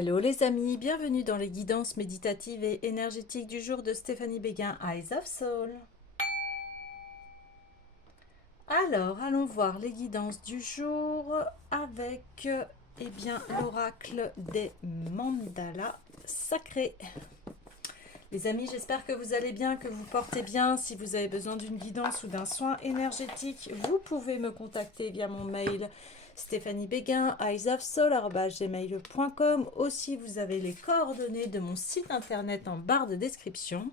Hello les amis, bienvenue dans les guidances méditatives et énergétiques du jour de Stéphanie Béguin, Eyes of Soul. Alors, allons voir les guidances du jour avec l'oracle des mandalas sacrés. Les amis, j'espère que vous allez bien, que vous portez bien. Si vous avez besoin d'une guidance ou d'un soin énergétique, vous pouvez me contacter via mon mail Stéphanie Béguin, eyesofsoul@gmail.com. Aussi, vous avez les coordonnées de mon site internet en barre de description.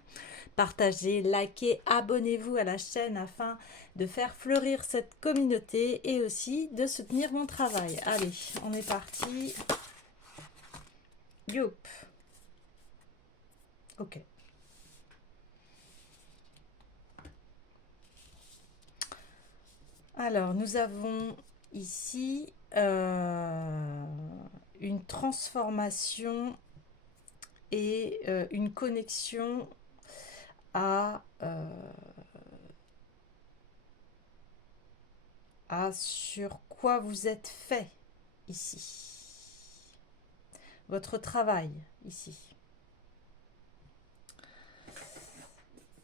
Partagez, likez, abonnez-vous à la chaîne afin de faire fleurir cette communauté et aussi de soutenir mon travail. Allez, on est parti. Youp. Ok. Alors, nous avons ici une transformation et une connexion à sur quoi vous êtes fait ici. Votre travail ici.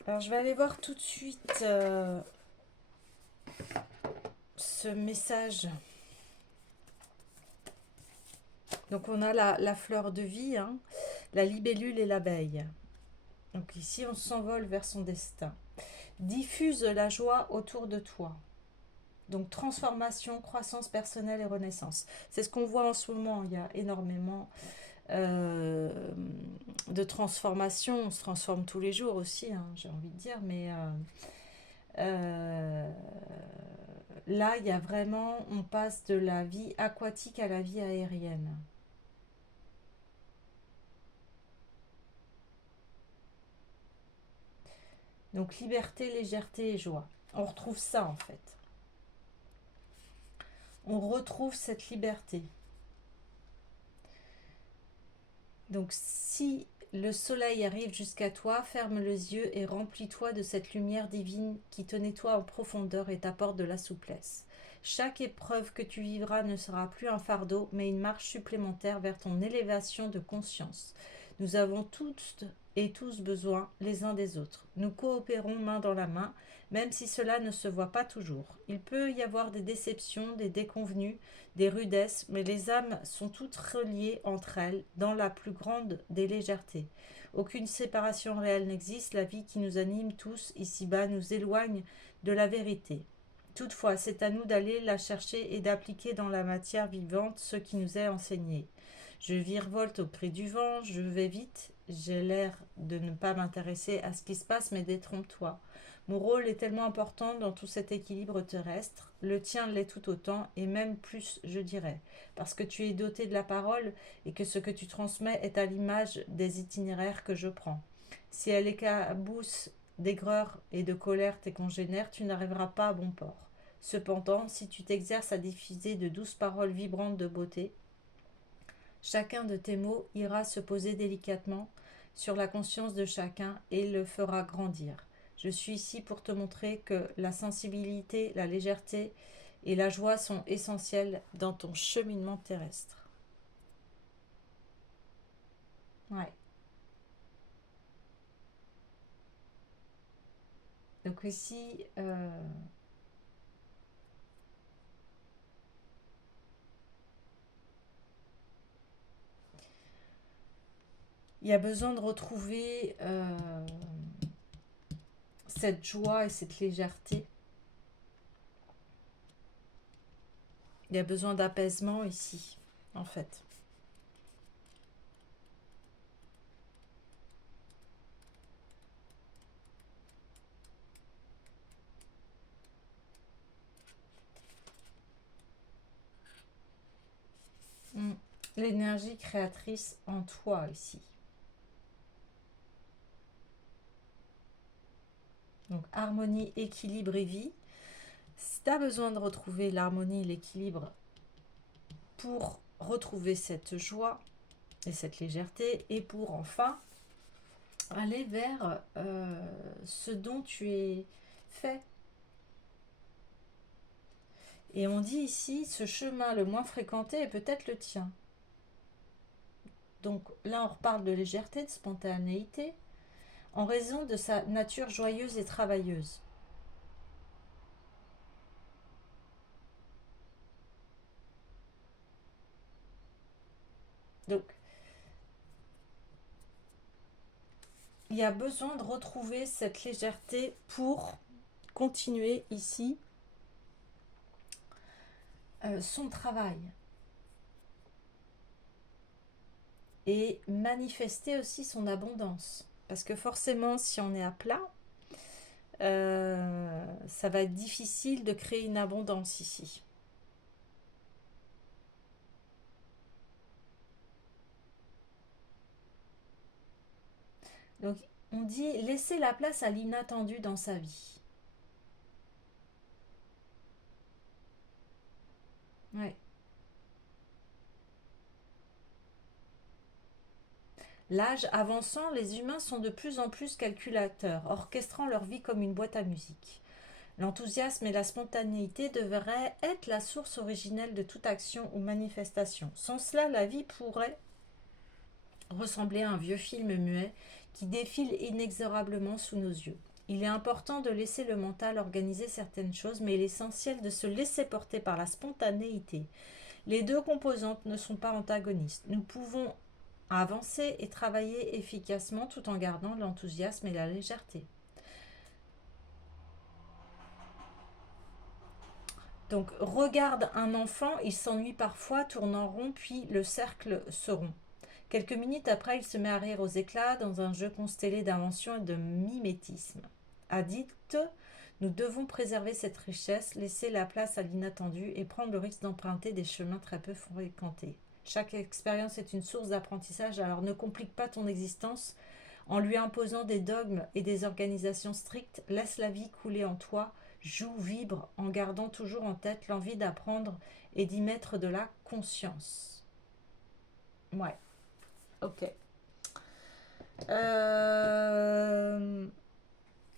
Alors, je vais aller voir tout de suite ce message. Donc, on a la fleur de vie, hein, la libellule et l'abeille. Donc ici, on s'envole vers son destin. Diffuse la joie autour de toi. Donc transformation, croissance personnelle et renaissance. C'est ce qu'on voit en ce moment. Il y a énormément de transformation. On se transforme tous les jours aussi, hein, j'ai envie de dire. Mais là, il y a vraiment, on passe de la vie aquatique à la vie aérienne. Donc liberté, légèreté et joie. On retrouve ça en fait. On retrouve cette liberté. Donc si le soleil arrive jusqu'à toi, ferme les yeux et remplis-toi de cette lumière divine qui te nettoie en profondeur et t'apporte de la souplesse. Chaque épreuve que tu vivras ne sera plus un fardeau, mais une marche supplémentaire vers ton élévation de conscience. Nous avons toutes et tous besoin les uns des autres. Nous coopérons main dans la main, même si cela ne se voit pas toujours. Il peut y avoir des déceptions, des déconvenues, des rudesses, mais les âmes sont toutes reliées entre elles dans la plus grande des légèretés. Aucune séparation réelle n'existe, la vie qui nous anime tous ici-bas nous éloigne de la vérité. Toutefois, c'est à nous d'aller la chercher et d'appliquer dans la matière vivante ce qui nous est enseigné. Je virevolte au gré du vent, je vais vite, j'ai l'air de ne pas m'intéresser à ce qui se passe, mais détrompe-toi. Mon rôle est tellement important dans tout cet équilibre terrestre, le tien l'est tout autant, et même plus, je dirais, parce que tu es doté de la parole et que ce que tu transmets est à l'image des itinéraires que je prends. Si elle éclabousse d'aigreur et de colère tes congénères, tu n'arriveras pas à bon port. Cependant, si tu t'exerces à diffuser de douces paroles vibrantes de beauté, chacun de tes mots ira se poser délicatement sur la conscience de chacun et le fera grandir. Je suis ici pour te montrer que la sensibilité, la légèreté et la joie sont essentielles dans ton cheminement terrestre. Ouais. Donc ici, il y a besoin de retrouver cette joie et cette légèreté. Il y a besoin d'apaisement ici, en fait. L'énergie créatrice en toi ici. Donc harmonie, équilibre et vie. Si tu as besoin de retrouver l'harmonie, l'équilibre pour retrouver cette joie et cette légèreté et pour enfin aller vers ce dont tu es fait. Et on dit ici, ce chemin le moins fréquenté est peut-être le tien. Donc là, on reparle de légèreté, de spontanéité, en raison de sa nature joyeuse et travailleuse. Donc, il y a besoin de retrouver cette légèreté pour continuer ici son travail et manifester aussi son abondance. Parce que forcément, si on est à plat, ça va être difficile de créer une abondance ici. Donc, on dit laisser la place à l'inattendu dans sa vie. Ouais. L'âge avançant, les humains sont de plus en plus calculateurs, orchestrant leur vie comme une boîte à musique. L'enthousiasme et la spontanéité devraient être la source originelle de toute action ou manifestation. Sans cela, la vie pourrait ressembler à un vieux film muet qui défile inexorablement sous nos yeux. Il est important de laisser le mental organiser certaines choses, mais il est essentiel de se laisser porter par la spontanéité. Les deux composantes ne sont pas antagonistes. Nous pouvons avancer et travailler efficacement tout en gardant l'enthousiasme et la légèreté. Donc, regarde un enfant, il s'ennuie parfois, tourne en rond, puis le cercle se rompt. Quelques minutes après, il se met à rire aux éclats dans un jeu constellé d'invention et de mimétisme. Addict, nous devons préserver cette richesse, laisser la place à l'inattendu et prendre le risque d'emprunter des chemins très peu fréquentés. Chaque expérience est une source d'apprentissage, alors ne complique pas ton existence en lui imposant des dogmes et des organisations strictes. Laisse la vie couler en toi, joue, vibre, en gardant toujours en tête l'envie d'apprendre et d'y mettre de la conscience. Ouais, ok.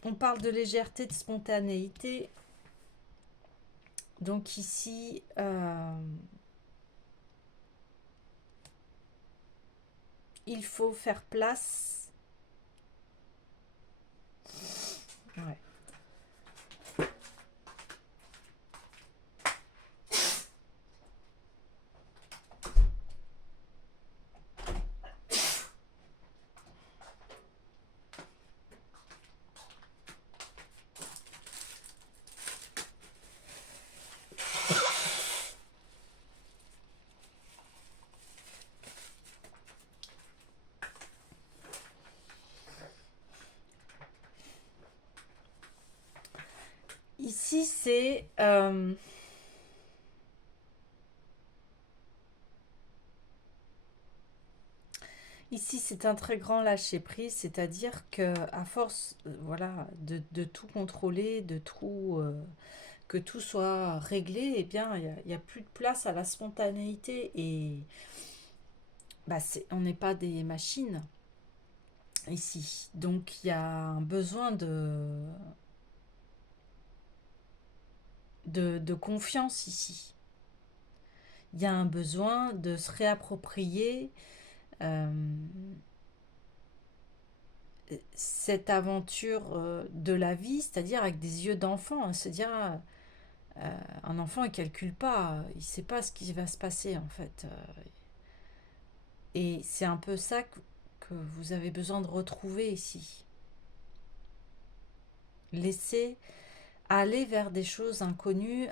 On parle de légèreté, de spontanéité. Donc ici, il faut faire place. Ouais. Ici, c'est ici, c'est un très grand lâcher-prise, c'est-à-dire que à force voilà, de tout contrôler, de tout, que tout soit réglé, eh bien, il y a plus de place à la spontanéité. Et bah, on n'est pas des machines ici. Donc, il y a un besoin de confiance ici. Il y a un besoin de se réapproprier euh, cette aventure de la vie, c'est-à-dire avec des yeux d'enfant, hein, se dire un enfant il calcule pas, il sait pas ce qui va se passer en fait. Et c'est un peu ça que vous avez besoin de retrouver ici. Laissez aller vers des choses inconnues,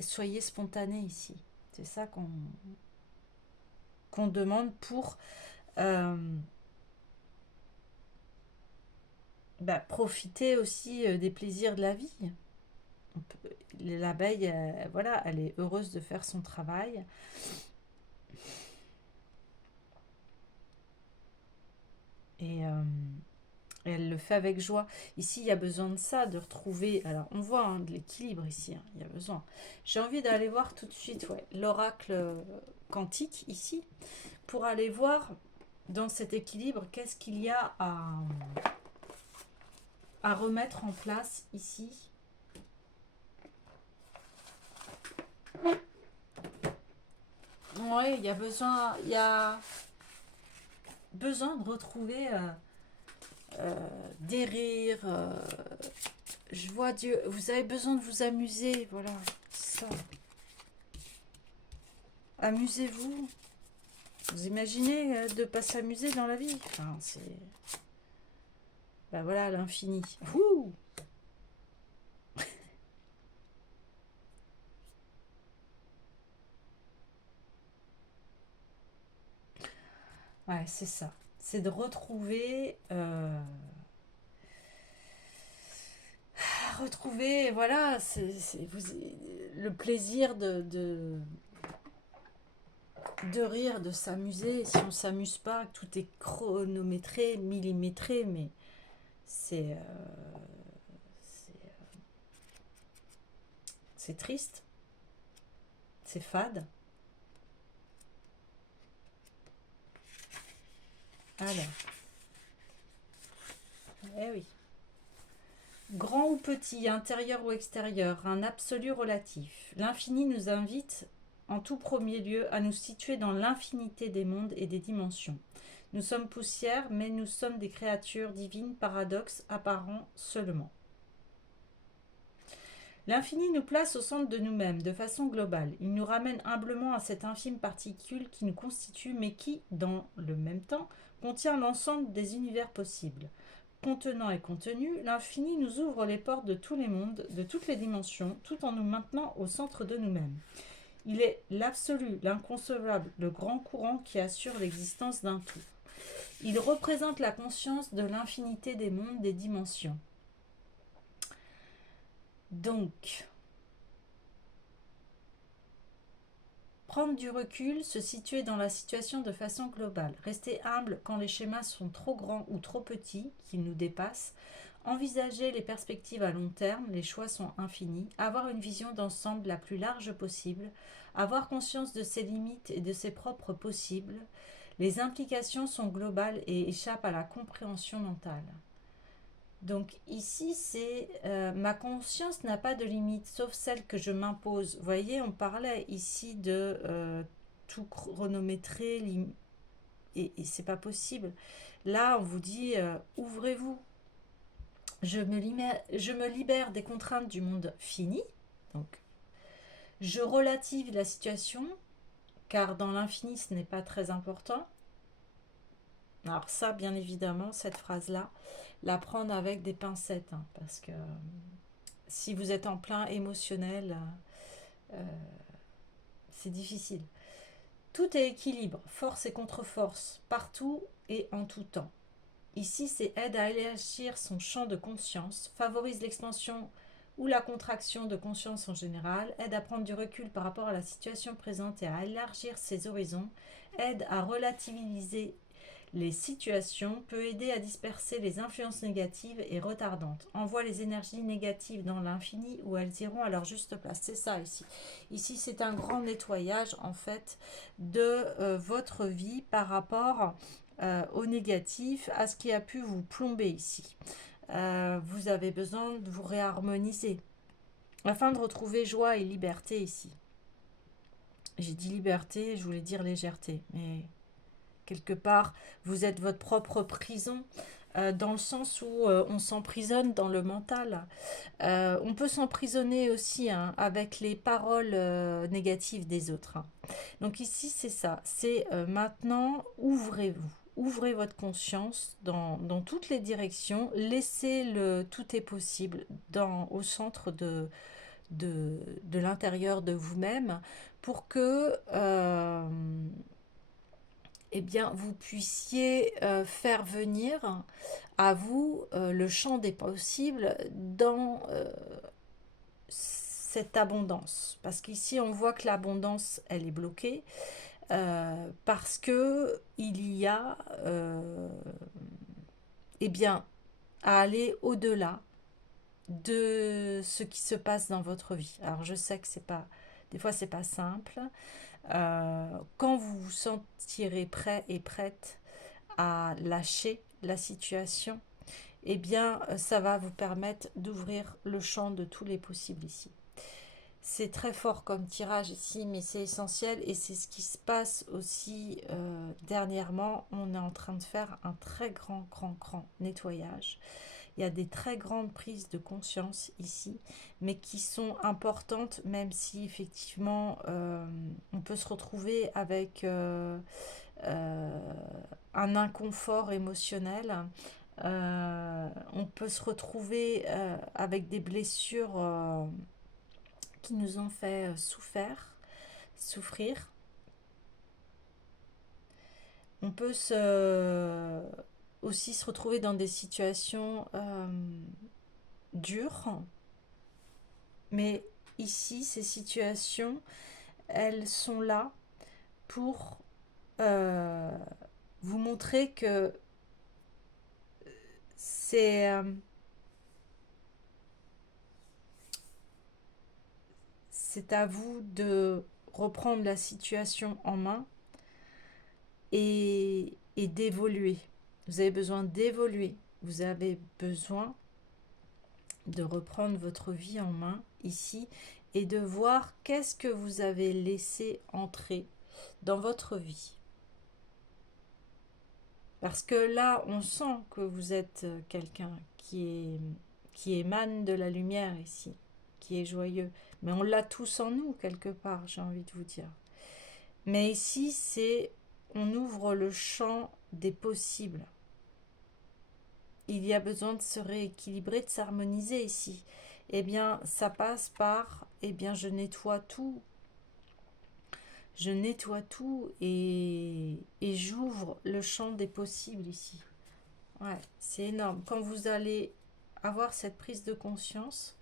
soyez spontané ici. C'est ça qu'on demande pour euh, profiter aussi des plaisirs de la vie. L'abeille, voilà, elle est heureuse de faire son travail. Et elle le fait avec joie. Ici, il y a besoin de ça, de retrouver. Alors, on voit hein, de l'équilibre ici. Hein, il y a besoin. J'ai envie d'aller voir tout de suite l'oracle quantique ici pour aller voir dans cet équilibre qu'est-ce qu'il y a à remettre en place ici. Oui, il y a besoin. besoin de retrouver des rires. Je vois Dieu. Vous avez besoin de vous amuser. Voilà. Ça. Amusez-vous. Vous imaginez de ne pas s'amuser dans la vie? Enfin, c'est... Ben voilà, l'infini. Ouh. Ouais, c'est ça. C'est de retrouver... retrouver, voilà, le plaisir de rire, de s'amuser. Si on s'amuse pas, tout est chronométré, millimétré, mais c'est c'est c'est triste, c'est fade. Alors, eh oui. Grand ou petit, intérieur ou extérieur, un absolu relatif. L'infini nous invite en tout premier lieu à nous situer dans l'infinité des mondes et des dimensions. Nous sommes poussière, mais nous sommes des créatures divines, paradoxe apparent seulement. L'infini nous place au centre de nous-mêmes, de façon globale. Il nous ramène humblement à cette infime particule qui nous constitue, mais qui, dans le même temps, contient l'ensemble des univers possibles. Contenant et contenu, l'infini nous ouvre les portes de tous les mondes, de toutes les dimensions, tout en nous maintenant au centre de nous-mêmes. Il est l'absolu, l'inconcevable, le grand courant qui assure l'existence d'un tout. Il représente la conscience de l'infinité des mondes, des dimensions. Donc, prendre du recul, se situer dans la situation de façon globale, rester humble quand les schémas sont trop grands ou trop petits, qu'ils nous dépassent, envisager les perspectives à long terme, les choix sont infinis, avoir une vision d'ensemble la plus large possible, avoir conscience de ses limites et de ses propres possibles, les implications sont globales et échappent à la compréhension mentale. Donc ici, c'est ma conscience n'a pas de limite, sauf celle que je m'impose. Vous voyez, on parlait ici de tout chronométrer, et c'est pas possible. Là, on vous dit ouvrez-vous. Je me libère des contraintes du monde fini. Donc, je relative la situation, car dans l'infini, ce n'est pas très important. Alors ça, bien évidemment, cette phrase-là, la prendre avec des pincettes, hein, parce que si vous êtes en plein émotionnel, euh, c'est difficile. Tout est équilibre, force et contre-force, partout et en tout temps. Ici, c'est aide à élargir son champ de conscience, favorise l'expansion ou la contraction de conscience en général, aide à prendre du recul par rapport à la situation présente et à élargir ses horizons, aide à relativiser les situations, peut aider à disperser les influences négatives et retardantes, envoie les énergies négatives dans l'infini où elles iront à leur juste place. C'est ça ici. Ici, c'est un grand nettoyage en fait de votre vie par rapport au négatif, à ce qui a pu vous plomber ici. Vous avez besoin de vous réharmoniser afin de retrouver joie et liberté ici. J'ai dit liberté, je voulais dire légèreté, mais quelque part, vous êtes votre propre prison, dans le sens où on s'emprisonne dans le mental. On peut s'emprisonner aussi hein, avec les paroles négatives des autres. Hein. Donc ici, c'est ça. C'est maintenant, ouvrez-vous. Ouvrez votre conscience dans toutes les directions. Laissez le tout est possible au centre de l'intérieur de vous-même pour que eh bien, vous puissiez faire venir à vous le champ des possibles dans cette abondance. Parce qu'ici, on voit que l'abondance, elle est bloquée parce que il y a eh bien, à aller au-delà de ce qui se passe dans votre vie. Alors, je sais que c'est pas, des fois, c'est pas simple. Quand vous vous sentirez prêt et prête à lâcher la situation, ça va vous permettre d'ouvrir le champ de tous les possibles ici. c'est très fort comme tirage ici, mais c'est essentiel et c'est ce qui se passe aussi dernièrement. On est en train de faire un très grand nettoyage. Il y a des très grandes prises de conscience ici, mais qui sont importantes, même si effectivement on peut se retrouver avec un inconfort émotionnel. On peut se retrouver avec des blessures qui nous ont fait souffrir. On peut aussi se retrouver dans des situations dures, mais ici, ces situations, elles sont là pour euh, vous montrer que c'est à vous de reprendre la situation en main et d'évoluer. Vous avez besoin d'évoluer. Vous avez besoin de reprendre votre vie en main ici et de voir qu'est-ce que vous avez laissé entrer dans votre vie. Parce que là, on sent que vous êtes quelqu'un qui émane de la lumière ici, qui est joyeux. Mais on l'a tous en nous, quelque part, j'ai envie de vous dire. Mais ici, on ouvre le champ des possibles. Il y a besoin de se rééquilibrer, de s'harmoniser ici. Eh bien, ça passe par, eh bien, je nettoie tout. Je nettoie tout et j'ouvre le champ des possibles ici. Ouais, c'est énorme. Quand vous allez avoir cette prise de conscience,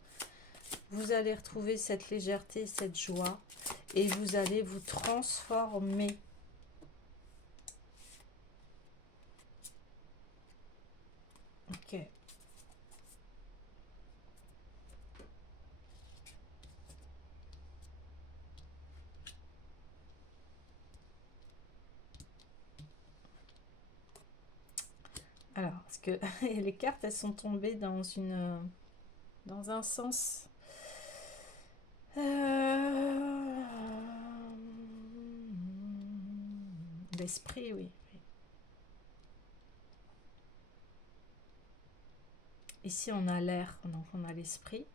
vous allez retrouver cette légèreté, cette joie et vous allez vous transformer. Ok. Alors, parce que les cartes, elles sont tombées dans un sens. L'esprit, oui. Ici, on a l'air, donc on a l'esprit.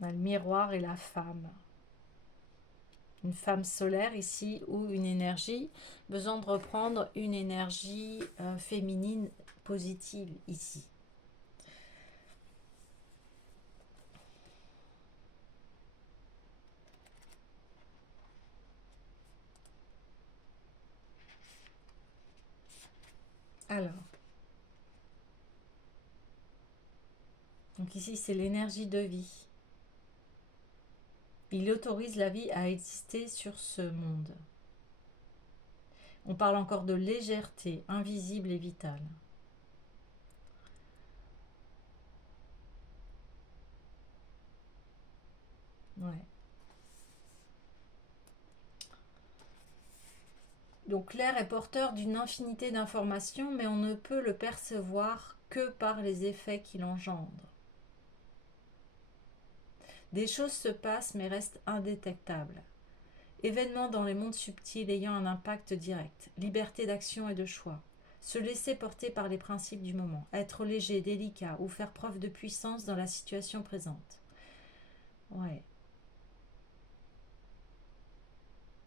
On a le miroir et la femme. Une femme solaire ici ou une énergie. Besoin de reprendre une énergie féminine positive ici. Alors. Donc ici, c'est l'énergie de vie. Il autorise la vie à exister sur ce monde. On parle encore de légèreté, invisible et vitale. Ouais. Donc l'air est porteur d'une infinité d'informations, mais on ne peut le percevoir que par les effets qu'il engendre. Des choses se passent mais restent indétectables. Événements dans les mondes subtils ayant un impact direct. Liberté d'action et de choix. Se laisser porter par les principes du moment. Être léger, délicat ou faire preuve de puissance dans la situation présente. Ouais.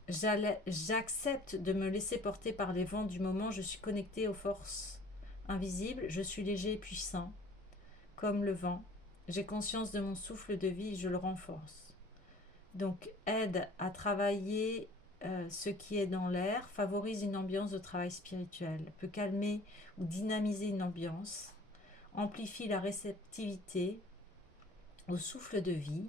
J'accepte de me laisser porter par les vents du moment. Je suis connecté aux forces invisibles. Je suis léger et puissant, comme le vent. J'ai conscience de mon souffle de vie et je le renforce. Donc, aide à travailler ce qui est dans l'air, favorise une ambiance de travail spirituel, peut calmer ou dynamiser une ambiance, amplifie la réceptivité au souffle de vie,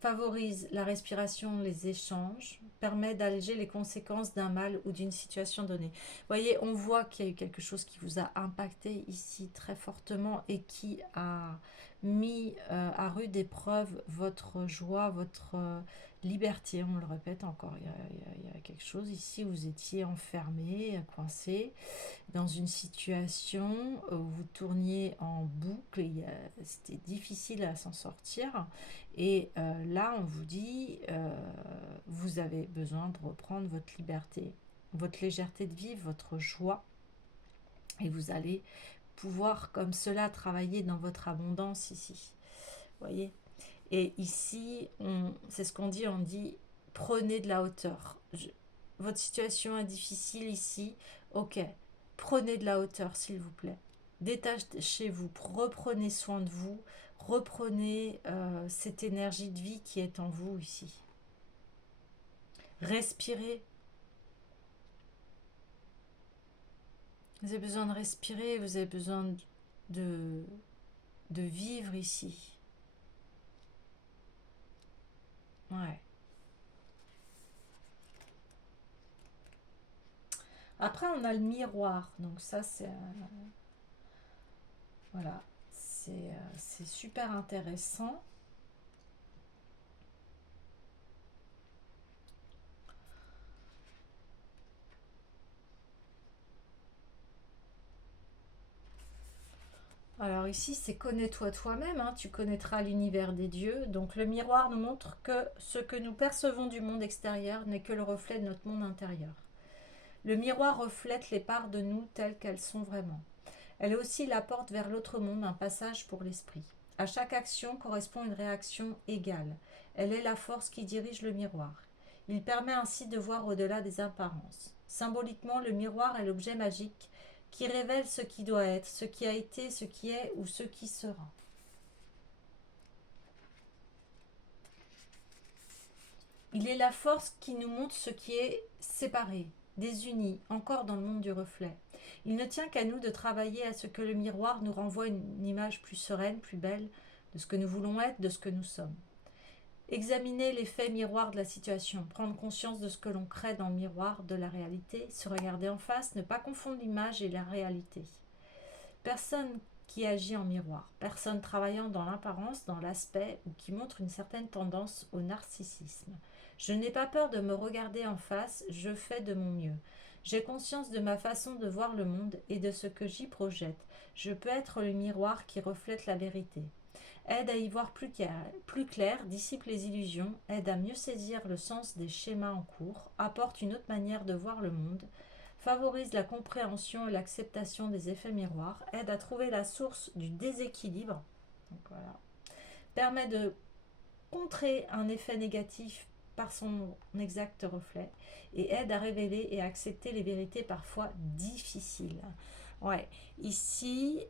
favorise la respiration, les échanges, permet d'alléger les conséquences d'un mal ou d'une situation donnée. Vous voyez, on voit qu'il y a eu quelque chose qui vous a impacté ici très fortement et qui a mis à rude épreuve votre joie, votre Liberté, on le répète encore, il y a quelque chose ici, vous étiez enfermé, coincé, dans une situation où vous tourniez en boucle, c'était difficile à s'en sortir. Et là, on vous dit, vous avez besoin de reprendre votre liberté, votre légèreté de vivre, votre joie. Et vous allez pouvoir, comme cela, travailler dans votre abondance ici. Vous voyez? Et ici, c'est ce qu'on dit, on dit, prenez de la hauteur. Votre situation est difficile ici, ok, prenez de la hauteur s'il vous plaît. Détachez-vous, reprenez soin de vous, reprenez cette énergie de vie qui est en vous ici. Respirez. Vous avez besoin de respirer, vous avez besoin de, de vivre ici. Ouais. Après, on a le miroir. Donc ça, c'est voilà, c'est super intéressant. Alors ici, c'est connais-toi toi-même, hein, tu connaîtras l'univers des dieux. Donc le miroir nous montre que ce que nous percevons du monde extérieur n'est que le reflet de notre monde intérieur. Le miroir reflète les parts de nous telles qu'elles sont vraiment. Elle est aussi la porte vers l'autre monde, un passage pour l'esprit. À chaque action correspond une réaction égale. Elle est la force qui dirige le miroir. Il permet ainsi de voir au-delà des apparences. Symboliquement, le miroir est l'objet magique qui révèle ce qui doit être, ce qui a été, ce qui est ou ce qui sera. Il est la force qui nous montre ce qui est séparé, désuni, encore dans le monde du reflet. Il ne tient qu'à nous de travailler à ce que le miroir nous renvoie une image plus sereine, plus belle, de ce que nous voulons être, de ce que nous sommes. Examiner l'effet miroir de la situation, prendre conscience de ce que l'on crée dans le miroir de la réalité, se regarder en face, ne pas confondre l'image et la réalité. Personne qui agit en miroir, personne travaillant dans l'apparence, dans l'aspect ou qui montre une certaine tendance au narcissisme. Je n'ai pas peur de me regarder en face, je fais de mon mieux. J'ai conscience de ma façon de voir le monde et de ce que j'y projette. Je peux être le miroir qui reflète la vérité. Aide à y voir plus clair, dissipe les illusions, aide à mieux saisir le sens des schémas en cours, apporte une autre manière de voir le monde, favorise la compréhension et l'acceptation des effets miroirs, aide à trouver la source du déséquilibre, donc voilà, permet de contrer un effet négatif par son exact reflet et aide à révéler et à accepter les vérités parfois difficiles. Ouais, ici,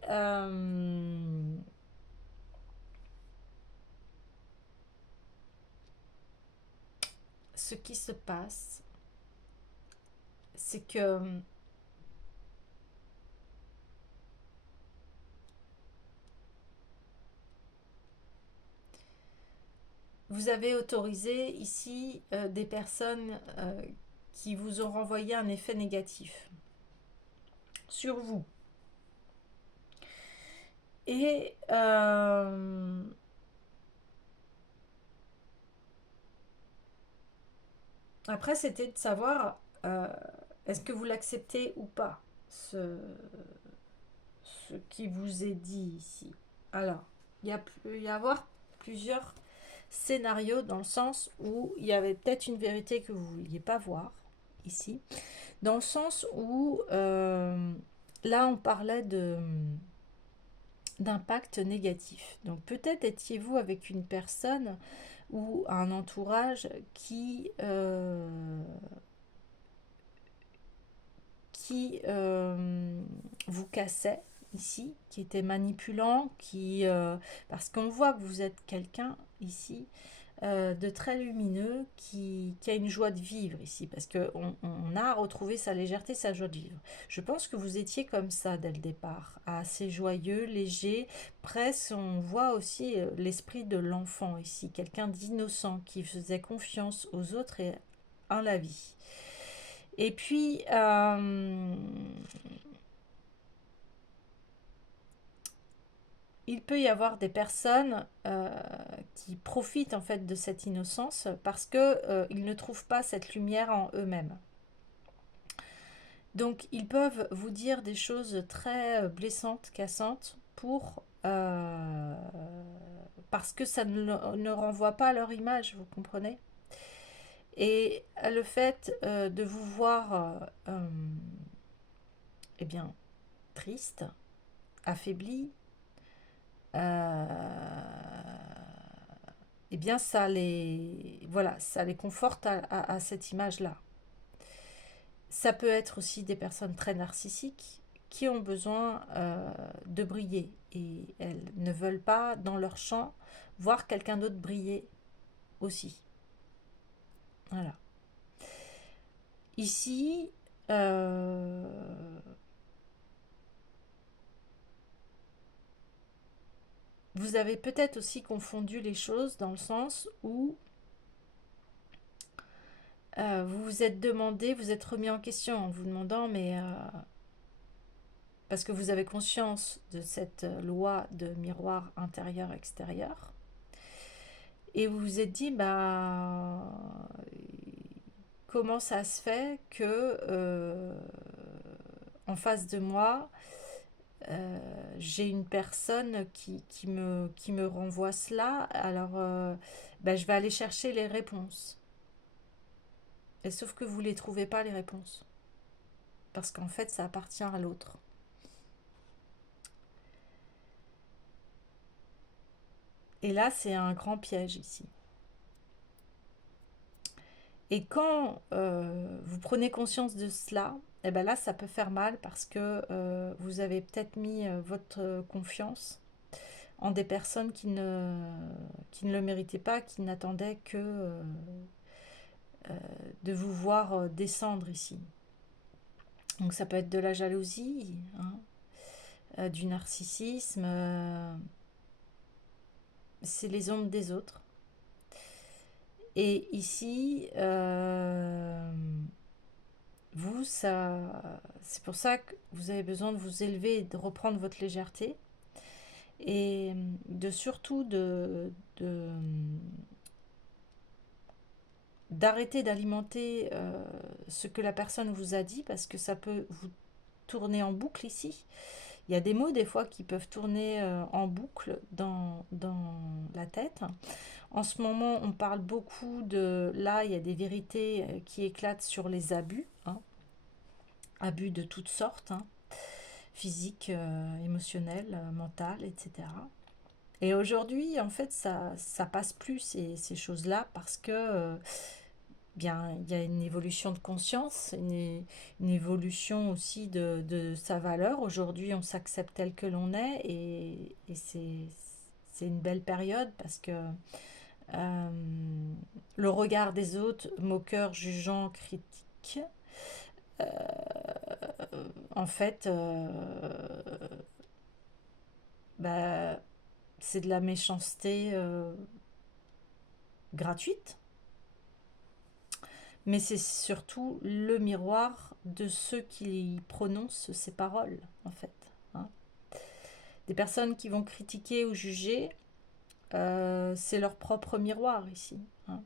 ce qui se passe, c'est que vous avez autorisé ici des personnes qui vous ont renvoyé un effet négatif sur vous. Et après, c'était de savoir est-ce que vous l'acceptez ou pas, ce qui vous est dit ici. Alors, il peut y avoir plusieurs scénarios dans le sens où il y avait peut-être une vérité que vous ne vouliez pas voir ici, dans le sens où là on parlait d'impact négatif. Donc peut-être étiez-vous avec une personne ou un entourage qui vous cassait ici, qui était manipulant, parce qu'on voit que vous êtes quelqu'un ici de très lumineux qui a une joie de vivre ici, parce qu'on a retrouvé sa légèreté, sa joie de vivre. Je pense que vous étiez comme ça dès le départ, assez joyeux, léger, presque on voit aussi l'esprit de l'enfant ici, quelqu'un d'innocent qui faisait confiance aux autres et à la vie. Et puis, il peut y avoir des personnes qui profitent en fait de cette innocence parce que ils ne trouvent pas cette lumière en eux-mêmes. Donc ils peuvent vous dire des choses très blessantes, cassantes parce que ça ne renvoie pas à leur image, vous comprenez? Et le fait de vous voir eh bien triste, affaibli, eh bien ça les conforte à cette image-là. Ça peut être aussi des personnes très narcissiques qui ont besoin de briller et elles ne veulent pas dans leur champ voir quelqu'un d'autre briller aussi. Voilà. Ici, vous avez peut-être aussi confondu les choses dans le sens où vous vous êtes demandé, vous êtes remis en question en vous demandant, mais parce que vous avez conscience de cette loi de miroir intérieur-extérieur, et vous vous êtes dit, bah, comment ça se fait que en face de moi, j'ai une personne qui me renvoie cela, alors bah, je vais aller chercher les réponses. Et sauf que vous ne les trouvez pas, les réponses. Parce qu'en fait, ça appartient à l'autre. Et là, c'est un grand piège ici. Et quand vous prenez conscience de cela, et ben là, ça peut faire mal parce que vous avez peut-être mis votre confiance en des personnes qui ne le méritaient pas, qui n'attendaient que de vous voir descendre ici. Donc ça peut être de la jalousie, hein, du narcissisme, c'est les ombres des autres. Et ici, c'est pour ça que vous avez besoin de vous élever et de reprendre votre légèreté et de surtout d'arrêter d'alimenter ce que la personne vous a dit parce que ça peut vous tourner en boucle ici. Il y a des mots des fois qui peuvent tourner en boucle dans la tête. En ce moment, on parle beaucoup de... Là, il y a des vérités qui éclatent sur les abus, hein, abus de toutes sortes, hein, physiques, émotionnels, mentales, etc. Et aujourd'hui, en fait, ça passe plus ces choses-là parce que bien, il y a une évolution de conscience, une évolution aussi de sa valeur. Aujourd'hui, on s'accepte tel que l'on est et c'est une belle période parce que euh, le regard des autres, moqueur, jugeant, critique, euh, en fait, bah, c'est de la méchanceté gratuite, mais c'est surtout le miroir de ceux qui prononcent ces paroles, en fait, hein. Des personnes qui vont critiquer ou juger, c'est leur propre miroir ici, hein.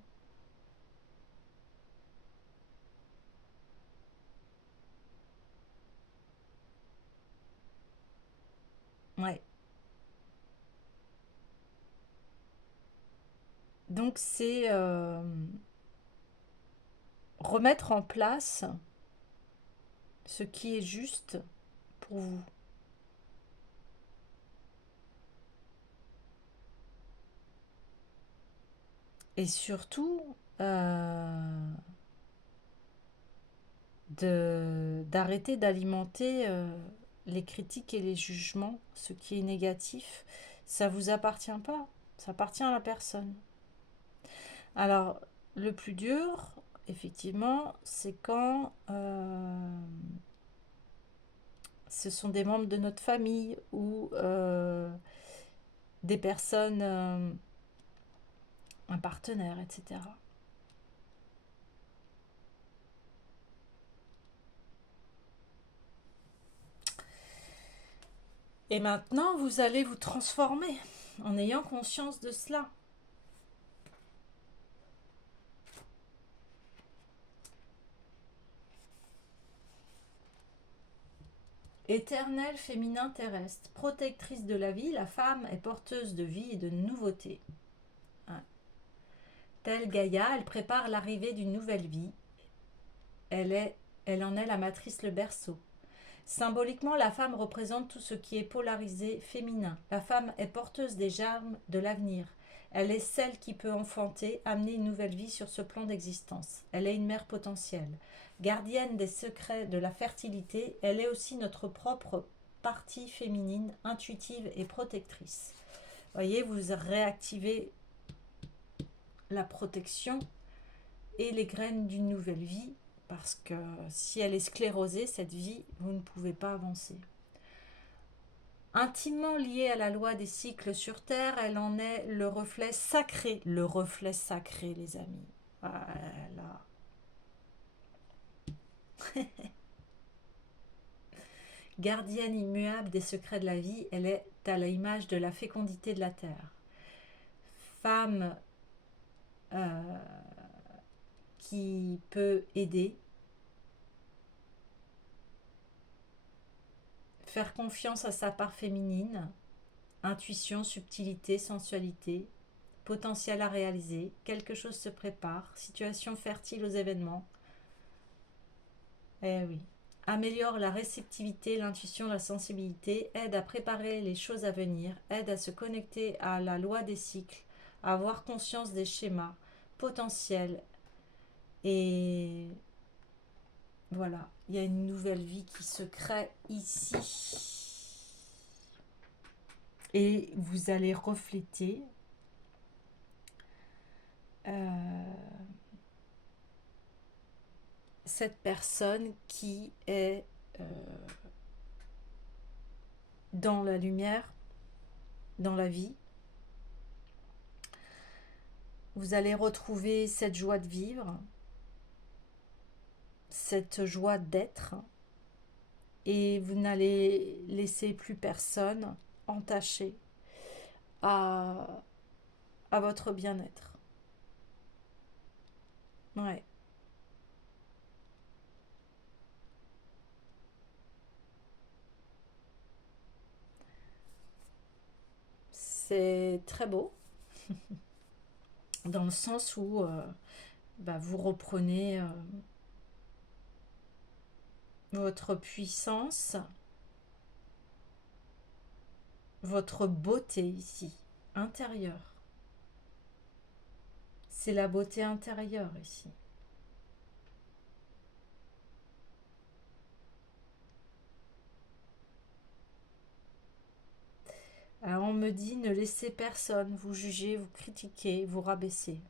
Ouais. Donc c'est remettre en place ce qui est juste pour vous. Et surtout, d'arrêter d'alimenter les critiques et les jugements, ce qui est négatif, ça vous appartient pas, ça appartient à la personne. Alors, le plus dur, effectivement, c'est quand ce sont des membres de notre famille ou des personnes, un partenaire, etc. Et maintenant, vous allez vous transformer en ayant conscience de cela. Éternel féminin terrestre, protectrice de la vie, la femme est porteuse de vie et de nouveautés. Telle Gaïa, elle prépare l'arrivée d'une nouvelle vie. Elle en est la matrice, le berceau. Symboliquement, la femme représente tout ce qui est polarisé féminin. La femme est porteuse des germes de l'avenir. Elle est celle qui peut enfanter, amener une nouvelle vie sur ce plan d'existence. Elle est une mère potentielle. Gardienne des secrets de la fertilité, elle est aussi notre propre partie féminine, intuitive et protectrice. Voyez, vous réactivez la protection et les graines d'une nouvelle vie, parce que si elle est sclérosée, cette vie, vous ne pouvez pas avancer. Intimement liée à la loi des cycles sur Terre, elle en est le reflet sacré, les amis. Voilà. Gardienne immuable des secrets de la vie, elle est à l'image de la fécondité de la Terre. Femme qui peut aider, faire confiance à sa part féminine, intuition, subtilité, sensualité, potentiel à réaliser, quelque chose se prépare, situation fertile aux événements. Eh oui. Améliore la réceptivité, l'intuition, la sensibilité, aide à préparer les choses à venir, aide à se connecter à la loi des cycles, à avoir conscience des schémas potentiels. Et voilà, il y a une nouvelle vie qui se crée ici. Et vous allez refléter cette personne qui est dans la lumière, dans la vie. Vous allez retrouver cette joie de vivre, cette joie d'être, et vous n'allez laisser plus personne entaché à votre bien-être. Ouais. C'est très beau, dans le sens où vous reprenez votre puissance, votre beauté ici, intérieure. C'est la beauté intérieure ici. Alors on me dit, ne laissez personne vous juger, vous critiquer, vous rabaisser.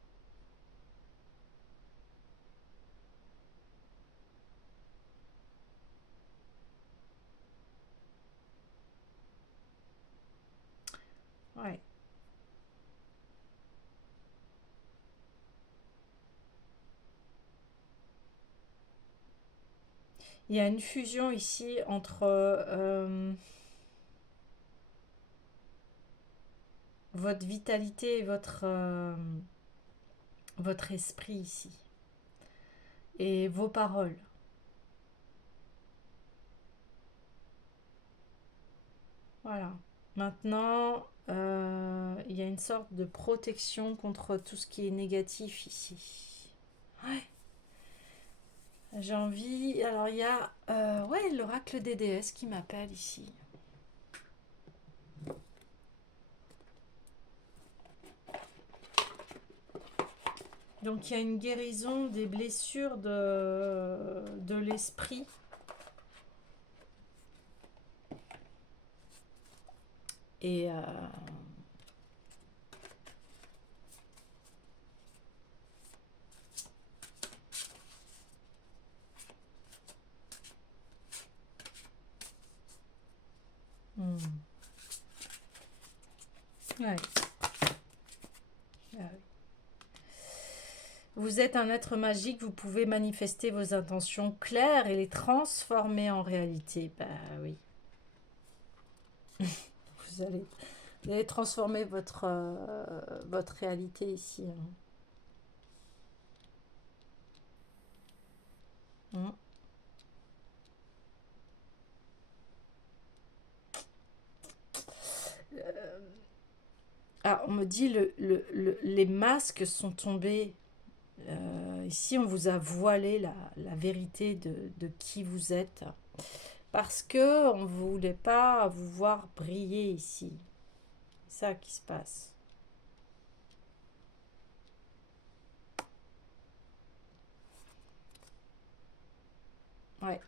Ouais. Il y a une fusion ici entre votre vitalité et votre esprit ici. Et vos paroles. Voilà. Maintenant, il y a une sorte de protection contre tout ce qui est négatif ici. Ouais. J'ai envie... Alors, il y a l'oracle des déesses qui m'appelle ici. Donc, il y a une guérison des blessures de l'esprit. Et... Ouais. Ah oui. Vous êtes un être magique, vous pouvez manifester vos intentions claires et les transformer en réalité. Bah oui. vous allez transformer votre réalité ici. Hein. Ah, on me dit les masques sont tombés. Ici, on vous a voilé la vérité de qui vous êtes. Parce que on ne voulait pas vous voir briller ici. C'est ça qui se passe. Ouais,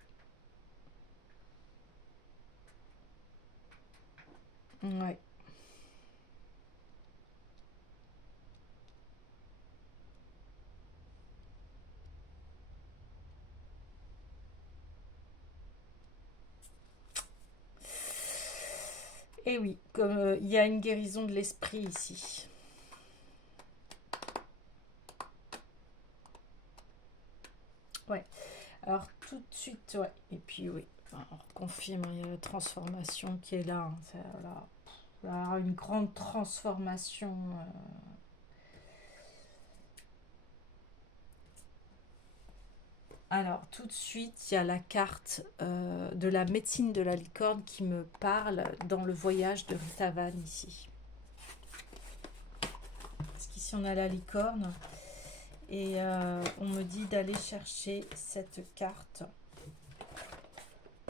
ouais. Et oui, comme il y a une guérison de l'esprit ici. Ouais. Alors tout de suite, ouais. Et puis oui, enfin, on confirme, il y a la transformation qui est là. Hein. Là, là, une grande transformation. Alors tout de suite, il y a la carte de la médecine de la licorne qui me parle dans le voyage de Rita Van ici. Parce qu'ici on a la licorne et on me dit d'aller chercher cette carte.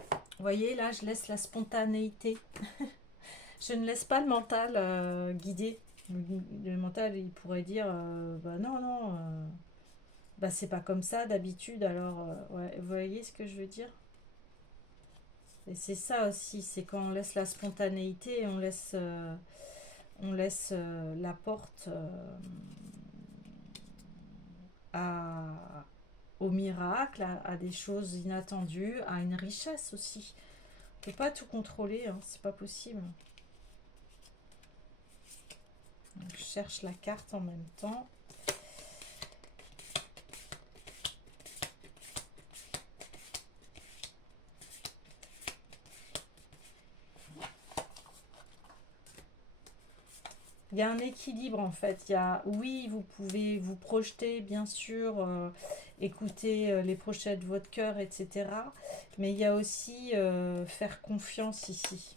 Vous voyez, là, je laisse la spontanéité. Je ne laisse pas le mental guider. Le mental, il pourrait dire, bah non, non, bah c'est pas comme ça d'habitude. Alors, ouais, vous voyez ce que je veux dire? Et c'est ça aussi, c'est quand on laisse la spontanéité et on laisse la porte à, au miracle, à des choses inattendues, à une richesse aussi. On peut pas tout contrôler, hein, c'est pas possible. Donc, je cherche la carte en même temps. Il y a un équilibre en fait. Il y a, oui, vous pouvez vous projeter, bien sûr, écouter les projets de votre cœur, etc. Mais il y a aussi faire confiance ici.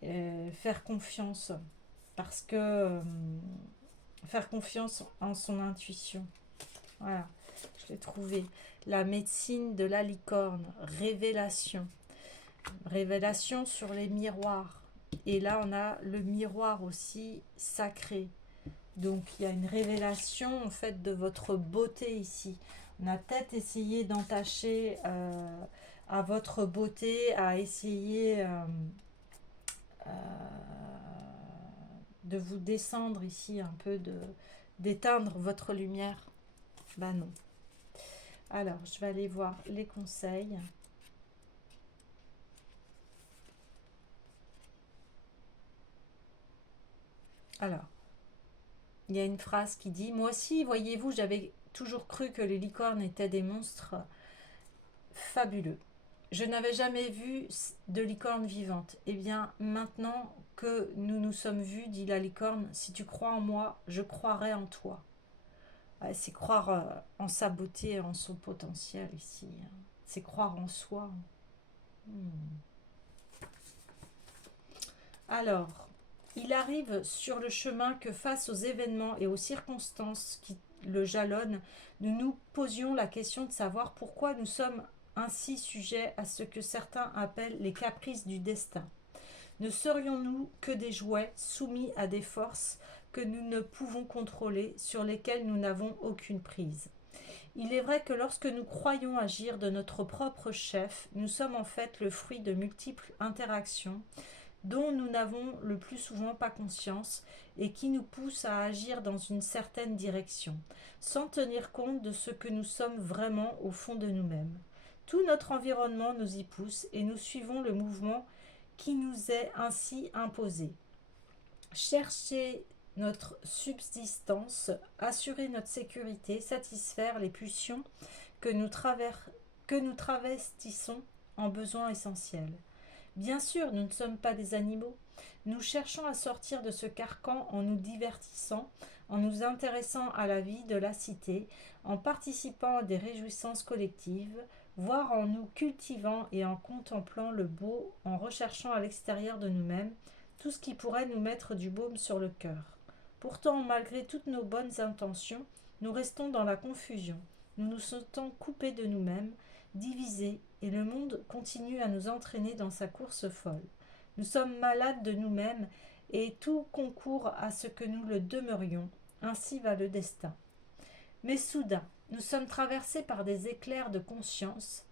Faire confiance. Parce que faire confiance en son intuition. Voilà, je l'ai trouvé. La médecine de la licorne, révélation. Révélation sur les miroirs. Et là, on a le miroir aussi sacré. Donc, il y a une révélation en fait de votre beauté ici. On a peut-être essayé d'entacher à votre beauté, à essayer euh, de vous descendre ici un peu, d'éteindre votre lumière. Bah non. Alors, je vais aller voir les conseils. Alors, il y a une phrase qui dit: moi aussi, voyez-vous, j'avais toujours cru que les licornes étaient des monstres fabuleux. Je n'avais jamais vu de licorne vivante. Eh bien, maintenant que nous nous sommes vus, dit la licorne, si tu crois en moi, je croirai en toi. Ouais, c'est croire en sa beauté, en son potentiel ici. C'est croire en soi. Hmm. Alors, il arrive sur le chemin que face aux événements et aux circonstances qui le jalonnent, nous nous posions la question de savoir pourquoi nous sommes ainsi sujets à ce que certains appellent les caprices du destin. Ne serions-nous que des jouets soumis à des forces que nous ne pouvons contrôler, sur lesquelles nous n'avons aucune prise? Il est vrai que lorsque nous croyons agir de notre propre chef, nous sommes en fait le fruit de multiples interactions dont nous n'avons le plus souvent pas conscience et qui nous poussent à agir dans une certaine direction, sans tenir compte de ce que nous sommes vraiment au fond de nous-mêmes. Tout notre environnement nous y pousse et nous suivons le mouvement qui nous est ainsi imposé. Chercher notre subsistance, assurer notre sécurité, satisfaire les pulsions que que nous travestissons en besoins essentiels. Bien sûr, nous ne sommes pas des animaux. Nous cherchons à sortir de ce carcan en nous divertissant, en nous intéressant à la vie de la cité, en participant à des réjouissances collectives, voire en nous cultivant et en contemplant le beau, en recherchant à l'extérieur de nous-mêmes tout ce qui pourrait nous mettre du baume sur le cœur. Pourtant, malgré toutes nos bonnes intentions, nous restons dans la confusion. Nous nous sentons coupés de nous-mêmes, divisés, et le monde continue à nous entraîner dans sa course folle. Nous sommes malades de nous-mêmes, et tout concourt à ce que nous le demeurions. Ainsi va le destin. Mais soudain, nous sommes traversés par des éclairs de conscience,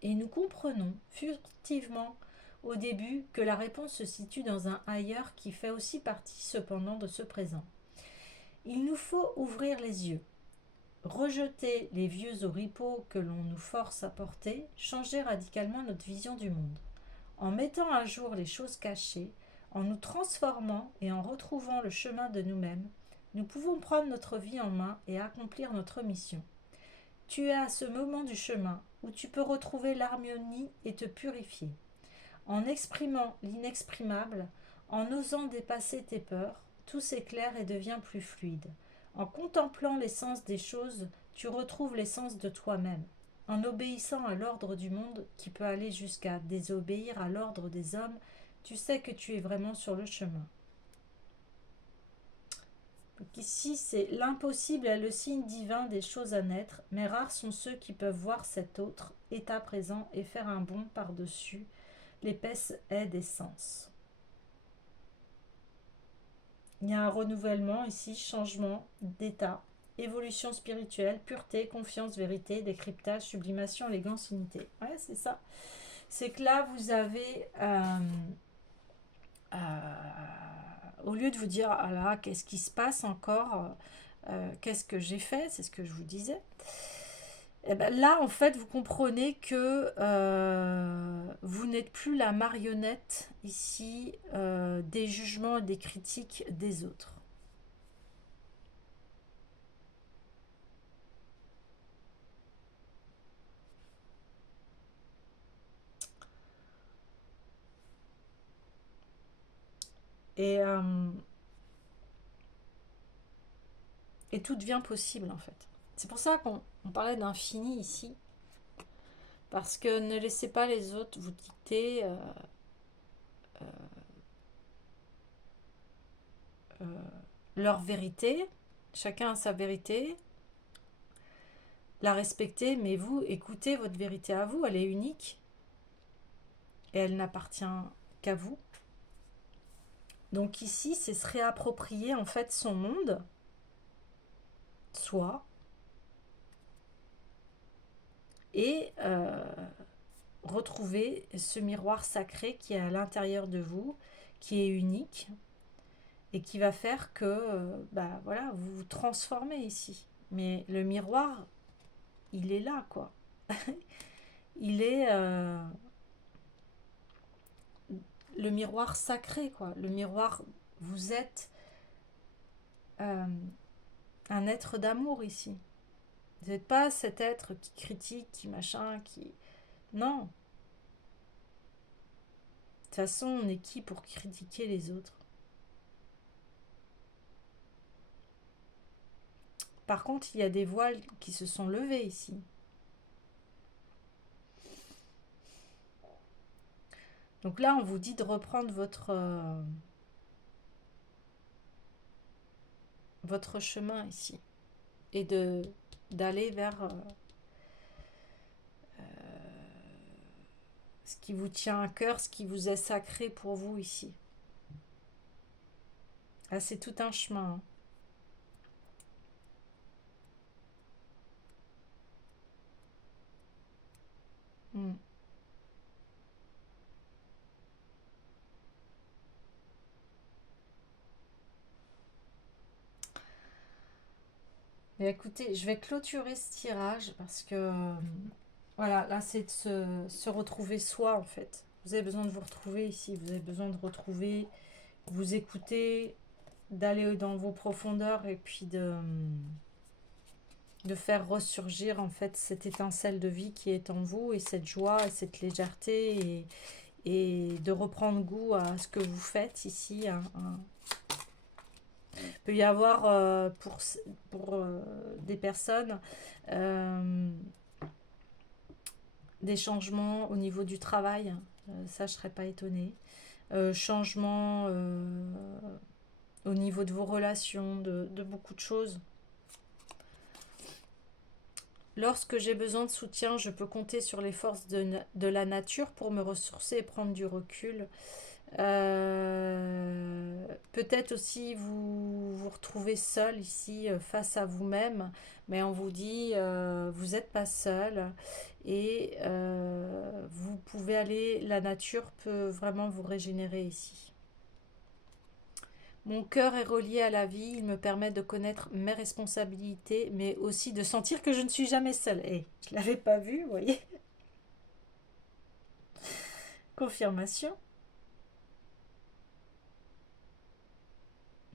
et nous comprenons furtivement au début que la réponse se situe dans un ailleurs qui fait aussi partie cependant de ce présent. Il nous faut ouvrir les yeux, rejeter les vieux oripeaux que l'on nous force à porter, changer radicalement notre vision du monde. En mettant à jour les choses cachées, en nous transformant et en retrouvant le chemin de nous-mêmes, nous pouvons prendre notre vie en main et accomplir notre mission. Tu es à ce moment du chemin où tu peux retrouver l'harmonie et te purifier. En exprimant l'inexprimable, en osant dépasser tes peurs, tout s'éclaire et devient plus fluide. En contemplant l'essence des choses, tu retrouves l'essence de toi-même. En obéissant à l'ordre du monde, qui peut aller jusqu'à désobéir à l'ordre des hommes, tu sais que tu es vraiment sur le chemin. Donc ici, c'est l'impossible est le signe divin des choses à naître, mais rares sont ceux qui peuvent voir cet autre état présent et faire un bond par-dessus l'épaisse haie des sens. Il y a un renouvellement ici, changement d'état, évolution spirituelle, pureté, confiance, vérité, décryptage, sublimation, élégance, unité. Ouais, c'est ça. C'est que là, vous avez, au lieu de vous dire, ah là, qu'est-ce qui se passe encore, qu'est-ce que j'ai fait, c'est ce que je vous disais. Et ben là, en fait, vous comprenez que vous n'êtes plus la marionnette ici des jugements et des critiques des autres. Et, et tout devient possible, en fait. C'est pour ça qu'on parlait d'infini ici. Parce que ne laissez pas les autres vous dicter leur vérité. Chacun a sa vérité. La respecter, mais vous, écoutez votre vérité à vous. Elle est unique. Et elle n'appartient qu'à vous. Donc ici, c'est se réapproprier en fait son monde, soi, et retrouver ce miroir sacré qui est à l'intérieur de vous, qui est unique, et qui va faire que voilà, vous vous transformez ici. Mais le miroir, il est là, quoi. Il est le miroir sacré, quoi. Le miroir, vous êtes un être d'amour ici. Vous n'êtes pas cet être qui critique, qui machin, qui... Non. De toute façon, on est qui pour critiquer les autres? Par contre, il y a des voiles qui se sont levés ici. Donc là, on vous dit de reprendre votre chemin ici. Et d'aller vers ce qui vous tient à cœur, ce qui vous est sacré pour vous ici. Là, c'est tout un chemin. Mm. Mais écoutez, je vais clôturer ce tirage parce que voilà, là c'est de se retrouver soi en fait. Vous avez besoin de vous retrouver ici, vous avez besoin de retrouver, vous écouter, d'aller dans vos profondeurs et puis de faire ressurgir en fait cette étincelle de vie qui est en vous et cette joie et cette légèreté et de reprendre goût à ce que vous faites ici. Il peut y avoir pour des personnes euh, des changements au niveau du travail. Ça, je ne serais pas étonnée. Changement au niveau de vos relations, de beaucoup de choses. Lorsque j'ai besoin de soutien, je peux compter sur les forces de la nature pour me ressourcer et prendre du recul. Peut-être aussi vous vous retrouvez seul ici face à vous-même, mais on vous dit vous n'êtes pas seul et vous pouvez aller, la nature peut vraiment vous régénérer ici. Mon cœur est relié à la vie, il me permet de connaître mes responsabilités, mais aussi de sentir que je ne suis jamais seule. Et je ne l'avais pas vu, vous voyez. Confirmation.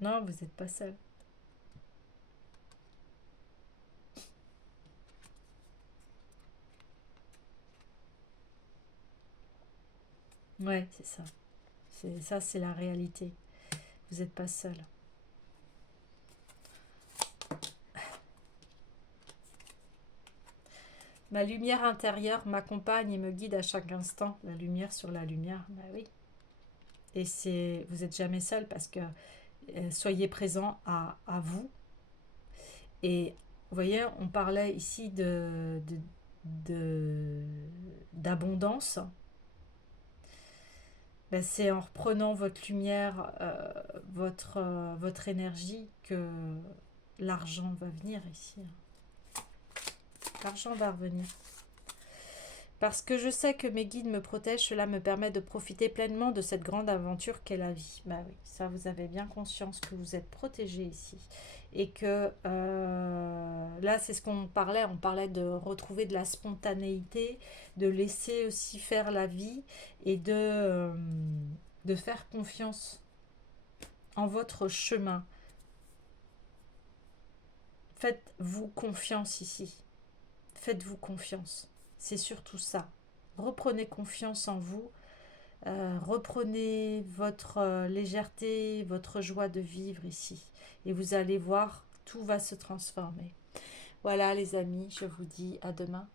Non, vous n'êtes pas seul. Ouais, c'est ça. Ça, c'est la réalité. Vous n'êtes pas seul. Ma lumière intérieure m'accompagne et me guide à chaque instant. La lumière sur la lumière, bah oui. Et vous n'êtes jamais seul parce que soyez présent à vous. Et vous voyez, on parlait ici d'abondance. Ben, c'est en reprenant votre lumière, votre énergie que l'argent va venir ici. L'argent va revenir. Parce que je sais que mes guides me protègent, cela me permet de profiter pleinement de cette grande aventure qu'est la vie. Bah oui, ça vous avez bien conscience que vous êtes protégé ici. Et que là, c'est ce qu'on parlait. On parlait de retrouver de la spontanéité, de laisser aussi faire la vie et de faire confiance en votre chemin. Faites-vous confiance ici. Faites-vous confiance. C'est surtout ça. Reprenez confiance en vous. Reprenez votre légèreté, votre joie de vivre ici. Et vous allez voir, tout va se transformer. Voilà les amis, je vous dis à demain.